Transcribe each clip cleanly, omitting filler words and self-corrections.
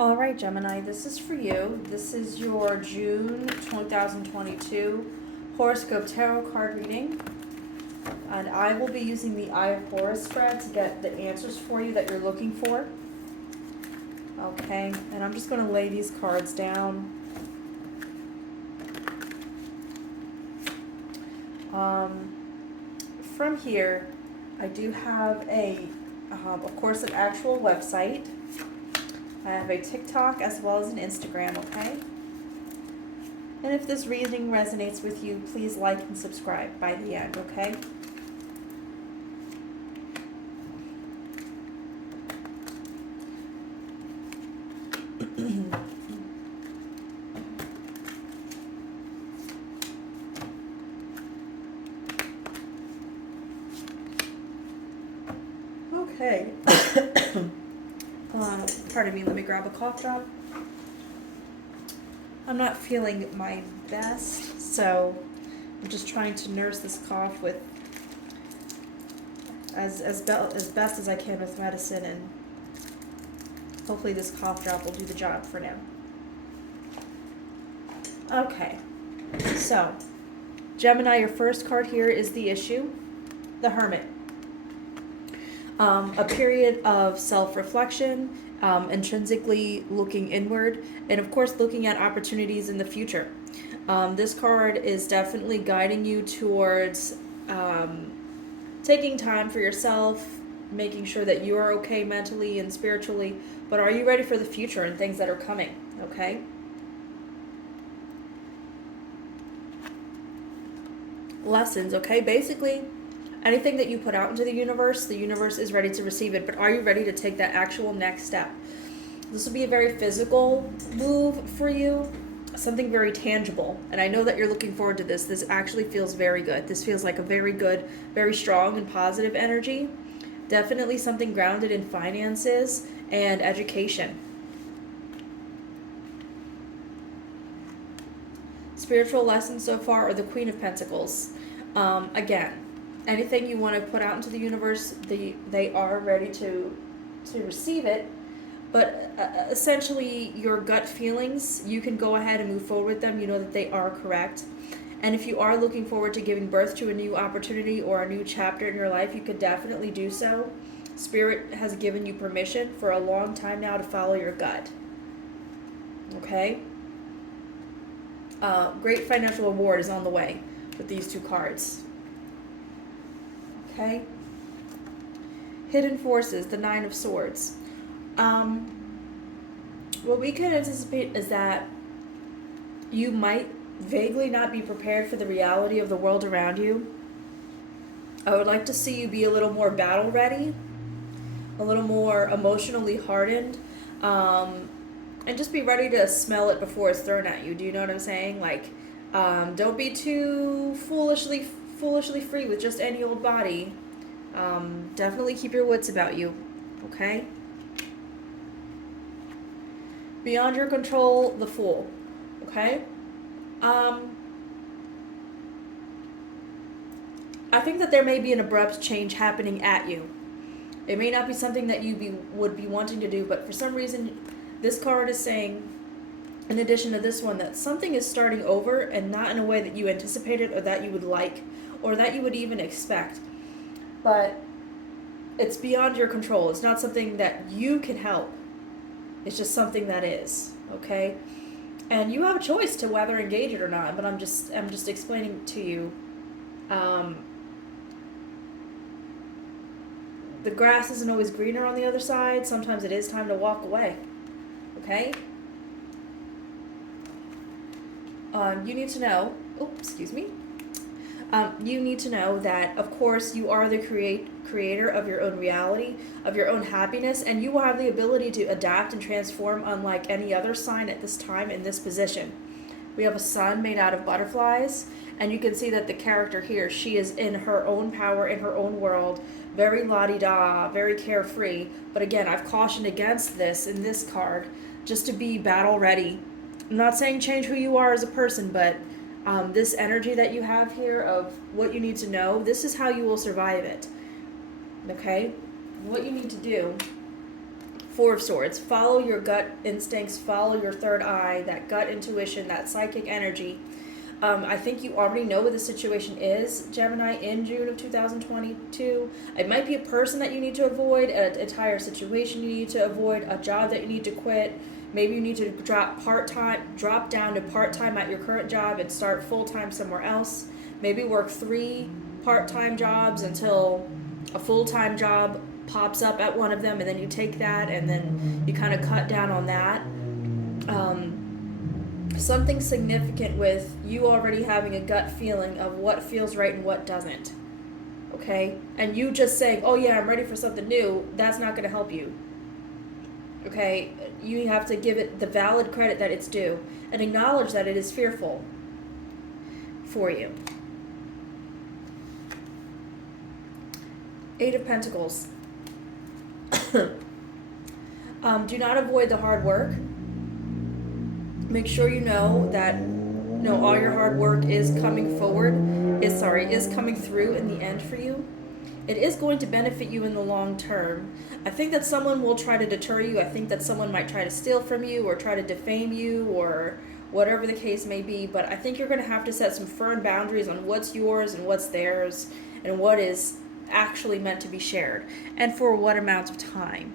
All right, Gemini, this is for you. This is your June 2022 horoscope tarot card reading. And I will be using the Eye of Horus spread to get the answers for you that you're looking for. Okay, and I'm just going to lay these cards down. From here, I do have of course, an actual website. I have a TikTok as well as an Instagram, okay? And if this reading resonates with you, please like and subscribe by the end, okay? Okay. Pardon me, let me grab a cough drop. I'm not feeling my best, so I'm just trying to nurse this cough with as best as I can with medicine, and hopefully this cough drop will do the job for now. Okay, so Gemini, your first card here is the issue, the Hermit. A period of self-reflection, intrinsically looking inward, and of course looking at opportunities in the future. This card is definitely guiding you towards taking time for yourself, making sure that you are okay mentally and spiritually, but are you ready for the future and things that are coming, okay? Lessons, okay? Basically, anything that you put out into the universe is ready to receive it, but are you ready to take that actual next step? This will be a very physical move for you, something very tangible, and I know that you're looking forward to this. This actually feels very good. This feels like a very good, very strong and positive energy. Definitely something grounded in finances and education. Spiritual lessons so far are the Queen of Pentacles. Again, anything you want to put out into the universe, they are ready to receive it. But essentially, your gut feelings, you can go ahead and move forward with them. You know that they are correct. And if you are looking forward to giving birth to a new opportunity or a new chapter in your life, you could definitely do so. Spirit has given you permission for a long time now to follow your gut. Okay? Great financial reward is on the way with these two cards. Okay? Hidden forces, the Nine of Swords. What we can anticipate is that you might vaguely not be prepared for the reality of the world around you. I would like to see you be a little more battle ready, a little more emotionally hardened, and just be ready to smell it before it's thrown at you. Do you know what I'm saying? Like, don't be too foolishly free with just any old body. Definitely keep your wits about you, okay? Beyond your control, the Fool, okay? I think that there may be an abrupt change happening at you. It may not be something that you would be wanting to do, but for some reason, this card is saying, in addition to this one, that something is starting over and not in a way that you anticipated or that you would like or that you would even expect. But it's beyond your control. It's not something that you can help. It's just something that is, okay? And you have a choice to whether engage it or not, but I'm just explaining to you. The grass isn't always greener on the other side. Sometimes it is time to walk away, okay? You need to know, you need to know that, of course, you are the creator of your own reality, of your own happiness, and you will have the ability to adapt and transform unlike any other sign at this time in this position. We have a sun made out of butterflies, and you can see that the character here, she is in her own power, in her own world, very la-di-da, very carefree. But again, I've cautioned against this in this card, just to be battle ready. I'm not saying change who you are as a person, but this energy that you have here of what you need to know, this is how you will survive it. Okay? What you need to do Four of Swords. Follow your gut instincts, follow your third eye, that gut intuition, that psychic energy. I think you already know what the situation is, Gemini, in June of 2022. It might be a person that you need to avoid, an entire situation you need to avoid, a job that you need to quit. Maybe you need to drop down to part-time at your current job and start full-time somewhere else. Maybe work 3 part-time jobs until a full-time job pops up at one of them, and then you take that, and then you kind of cut down on that. Something significant with you already having a gut feeling of what feels right and what doesn't. Okay? And you just saying, oh yeah, I'm ready for something new, that's not going to help you. Okay? You have to give it the valid credit that it's due and acknowledge that it is fearful for you. 8 of Pentacles. Do not avoid the hard work. Make sure you know that all your hard work is coming is coming through in the end for you. It is going to benefit you in the long term. I think that someone will try to deter you. I think that someone might try to steal from you or try to defame you or whatever the case may be, but I think you're going to have to set some firm boundaries on what's yours and what's theirs and what is actually meant to be shared and for what amount of time.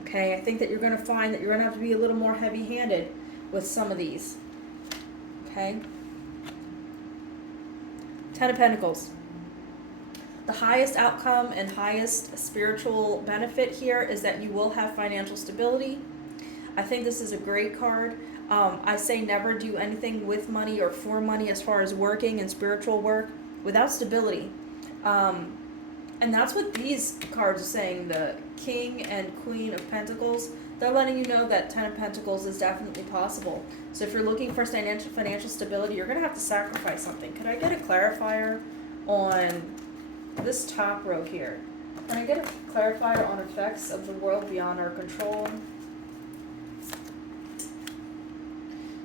Okay? I think that you're going to find that you're going to have to be a little more heavy-handed with some of these. Okay? 10 of Pentacles. The highest outcome and highest spiritual benefit here is that you will have financial stability. I think this is a great card. I say never do anything with money or for money as far as working and spiritual work without stability. And that's what these cards are saying. The King and Queen of Pentacles, they're letting you know that 10 of Pentacles is definitely possible. So if you're looking for financial stability, you're going to have to sacrifice something. Could I get a clarifier on this top row here? Can I get a clarifier on effects of the world beyond our control?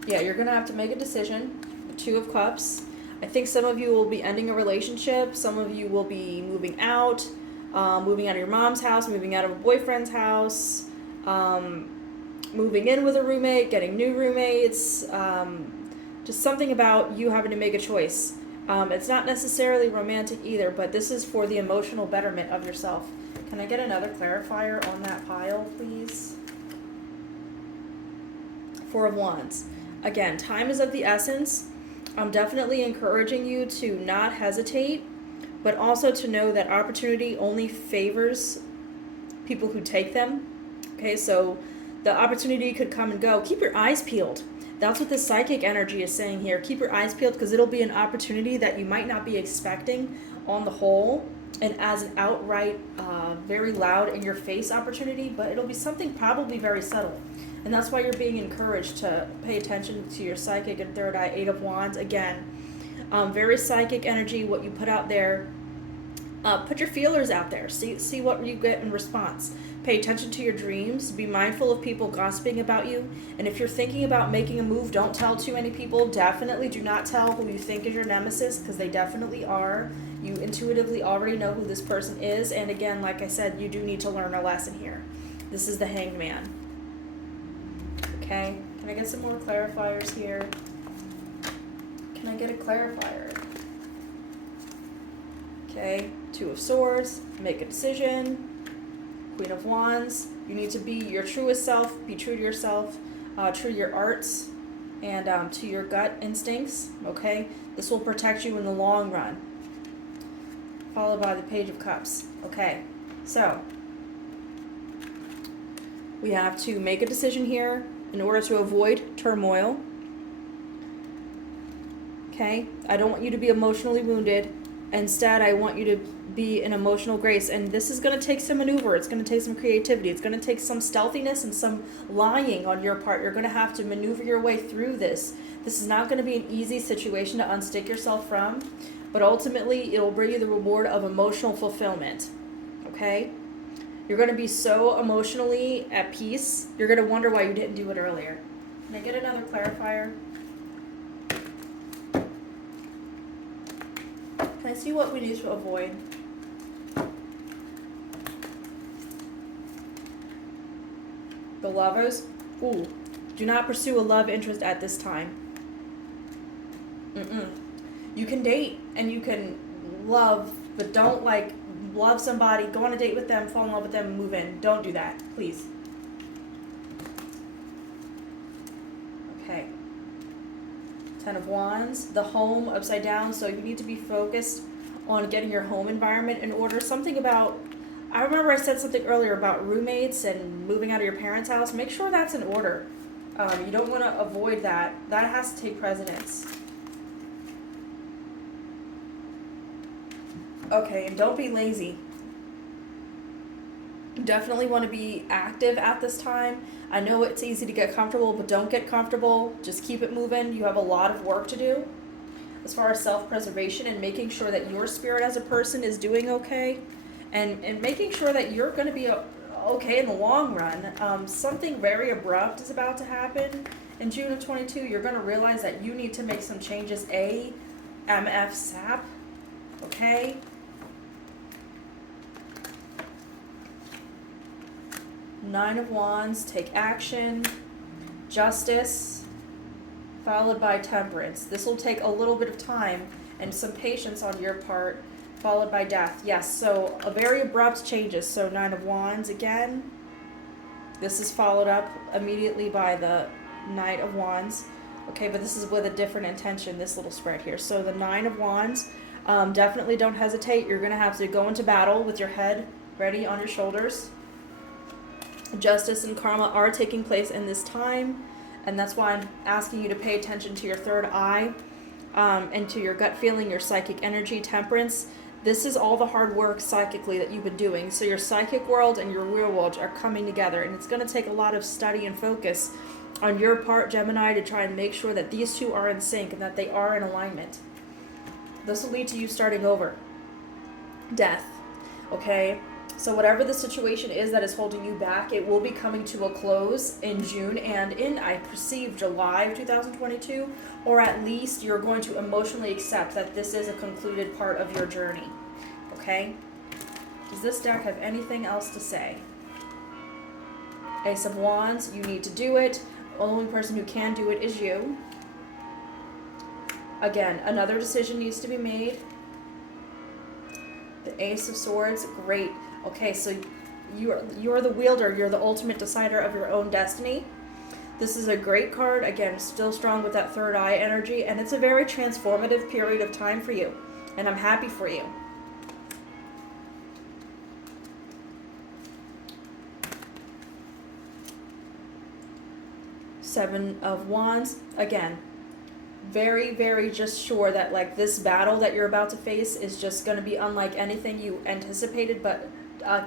Yeah, you're going to have to make a decision. The 2 of Cups. I think some of you will be ending a relationship. Some of you will be moving out of your mom's house, moving out of a boyfriend's house, moving in with a roommate, getting new roommates, just something about you having to make a choice. It's not necessarily romantic either, but this is for the emotional betterment of yourself. Can I get another clarifier on that pile, please? 4 of Wands. Again, time is of the essence. I'm definitely encouraging you to not hesitate, but also to know that opportunity only favors people who take them. Okay, so the opportunity could come and go. Keep your eyes peeled. That's what the psychic energy is saying here. Keep your eyes peeled because it'll be an opportunity that you might not be expecting on the whole and as an outright, very loud in your face opportunity, but it'll be something probably very subtle. And that's why you're being encouraged to pay attention to your psychic and third eye. 8 of Wands, again, very psychic energy, what you put out there. Put your feelers out there. See what you get in response. Pay attention to your dreams. Be mindful of people gossiping about you. And if you're thinking about making a move, don't tell too many people. Definitely do not tell who you think is your nemesis, because they definitely are. You intuitively already know who this person is. And again, like I said, you do need to learn a lesson here. This is the Hanged Man. Okay, can I get some more clarifiers here? Can I get a clarifier? Okay, 2 of Swords, make a decision. Queen of Wands, you need to be your truest self, be true to yourself, true to your arts, and to your gut instincts, okay? This will protect you in the long run. Followed by the Page of Cups. Okay, so we have to make a decision here in order to avoid turmoil. Okay, I don't want you to be emotionally wounded. Instead, I want you to be in emotional grace. And this is going to take some maneuver. It's going to take some creativity. It's going to take some stealthiness and some lying on your part. You're going to have to maneuver your way through this. This is not going to be an easy situation to unstick yourself from. But ultimately, it will bring you the reward of emotional fulfillment. Okay? You're going to be so emotionally at peace, you're going to wonder why you didn't do it earlier. Can I get another clarifier? Can I see what we need to avoid? The Lovers. Ooh. Do not pursue a love interest at this time. You can date and you can love, but don't like love somebody, go on a date with them, fall in love with them, and move in. Don't do that, please. Okay. 10 of Wands, the home upside down, so you need to be focused on getting your home environment in order. Something about, I remember I said something earlier about roommates and moving out of your parents' house. Make sure that's in order. You don't want to avoid that. That has to take precedence. Okay, and don't be lazy. You definitely want to be active at this time. I know it's easy to get comfortable, but don't get comfortable. Just keep it moving. You have a lot of work to do as far as self-preservation and making sure that your spirit as a person is doing okay, and making sure that you're going to be okay in the long run. Something very abrupt is about to happen in June of 22. You're going to realize that you need to make some changes. MF SAP. Okay? Nine of Wands, take action. Justice, followed by Temperance. This will take a little bit of time and some patience on your part, followed by Death. Yes, so a very abrupt changes. So Nine of Wands again. This is followed up immediately by the Knight of Wands. Okay, but this is with a different intention, this little spread here. So the Nine of Wands, definitely don't hesitate. You're going to have to go into battle with your head ready on your shoulders. Justice and karma are taking place in this time, and that's why I'm asking you to pay attention to your third eye, and to your gut feeling, your psychic energy. Temperance, this is all the hard work psychically that you've been doing. So your psychic world and your real world are coming together, and it's going to take a lot of study and focus on your part, Gemini, to try and make sure that these two are in sync and that they are in alignment. This will lead to you starting over. Death. Okay? So whatever the situation is that is holding you back, it will be coming to a close in June and in, I perceive, July of 2022, or at least you're going to emotionally accept that this is a concluded part of your journey. Okay? Does this deck have anything else to say? Ace of Wands, you need to do it. The only person who can do it is you. Again, another decision needs to be made. The Ace of Swords, great. Okay, so you're the wielder. You're the ultimate decider of your own destiny. This is a great card. Again, still strong with that third eye energy, and it's a very transformative period of time for you, and I'm happy for you. Seven of Wands, again, very, very just sure that like this battle that you're about to face is just going to be unlike anything you anticipated, but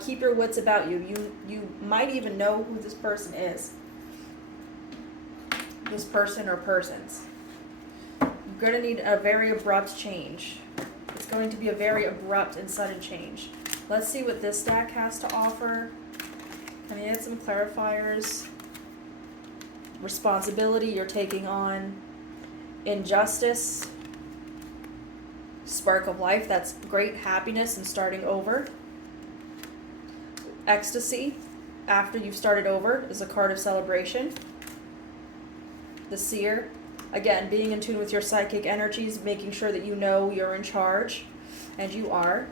keep your wits about you. You might even know who this person is. This person or persons. You're going to need a very abrupt change. It's going to be a very abrupt and sudden change. Let's see what this deck has to offer. Can I get some clarifiers? Responsibility you're taking on. Injustice. Spark of life, that's great. Happiness and starting over. Ecstasy, after you've started over, is a card of celebration. The Seer, again, being in tune with your psychic energies, making sure that you know you're in charge, and you are.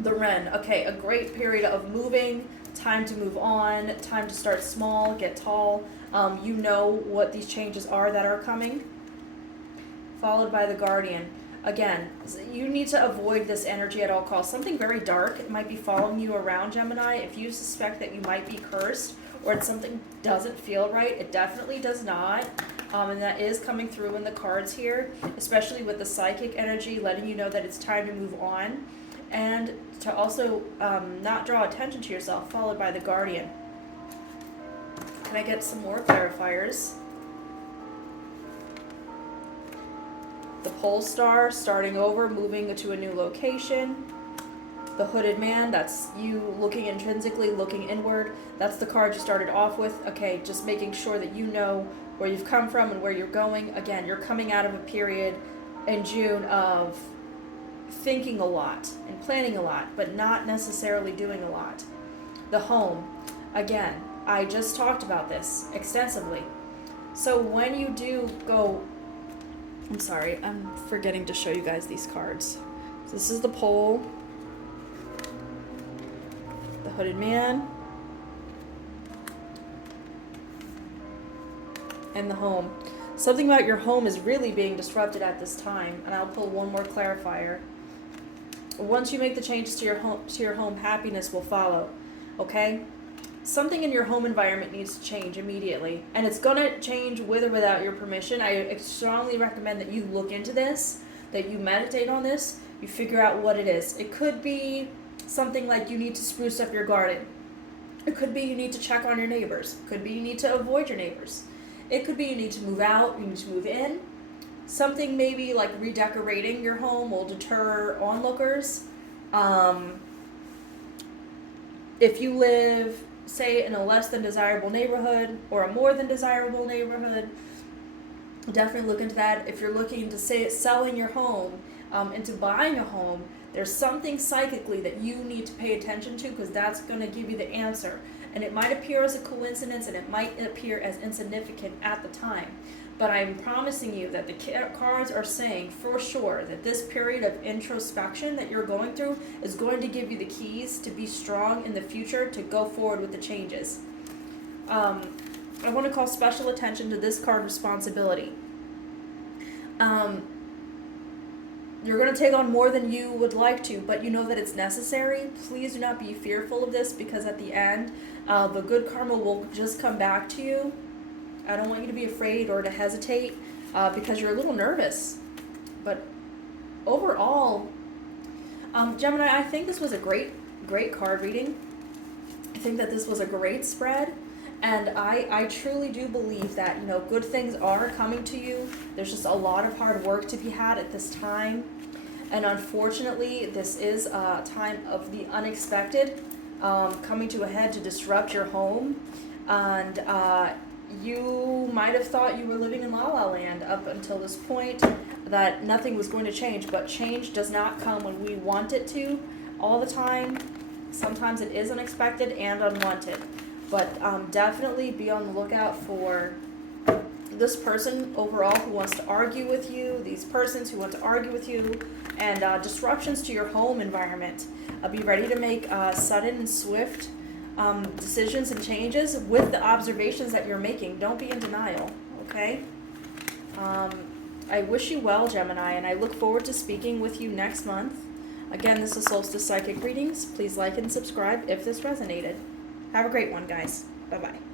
The Wren, okay, a great period of moving, time to move on, time to start small, get tall. You know what these changes are that are coming. Followed by the Guardian. Again, you need to avoid this energy at all costs. Something very dark might be following you around, Gemini. If you suspect that you might be cursed or that something doesn't feel right, it definitely does not. And that is coming through in the cards here, especially with the psychic energy letting you know that it's time to move on. And to also not draw attention to yourself, followed by the Guardian. Can I get some more clarifiers? The Pole Star, starting over, moving to a new location. The Hooded Man, that's you looking intrinsically, looking inward. That's the card you started off with. Okay, just making sure that you know where you've come from and where you're going. Again, you're coming out of a period in June of thinking a lot and planning a lot, but not necessarily doing a lot. The Home. Again, I just talked about this extensively. So when you do go, I'm sorry, I'm forgetting to show you guys these cards. So this is the pole, the hooded man, and the home. Something about your home is really being disrupted at this time, and I'll pull one more clarifier. Once you make the changes to your home, happiness will follow. Okay? Something in your home environment needs to change immediately, and it's going to change with or without your permission. I strongly recommend that you look into this, that you meditate on this, you figure out what it is. It could be something like you need to spruce up your garden. It could be you need to check on your neighbors. It could be you need to avoid your neighbors. It could be you need to move out, you need to move in. Something maybe like redecorating your home will deter onlookers. If you live, say, in a less than desirable neighborhood or a more than desirable neighborhood, definitely look into that. If you're looking to say selling your home, into buying a home, there's something psychically that you need to pay attention to, because that's going to give you the answer. And it might appear as a coincidence, and it might appear as insignificant at the time. But I'm promising you that the cards are saying for sure that this period of introspection that you're going through is going to give you the keys to be strong in the future, to go forward with the changes. I want to call special attention to this card, responsibility. You're going to take on more than you would like to, but you know that it's necessary. Please do not be fearful of this, because at the end, the good karma will just come back to you. I don't want you to be afraid or to hesitate, because you're a little nervous. But overall, Gemini, I think this was a great card reading. I think that this was a great spread. And I truly do believe that, good things are coming to you. There's just a lot of hard work to be had at this time. And unfortunately, this is a time of the unexpected coming to a head to disrupt your home. And you might have thought you were living in La La Land up until this point, that nothing was going to change. But change does not come when we want it to all the time. Sometimes it is unexpected and unwanted. But definitely be on the lookout for this person overall who wants to argue with you, these persons who want to argue with you, and disruptions to your home environment. Be ready to make sudden and swift decisions and changes with the observations that you're making. Don't be in denial, okay? I wish you well, Gemini, and I look forward to speaking with you next month. Again, this is Solstice Psychic Readings. Please like and subscribe if this resonated. Have a great one, guys. Bye-bye.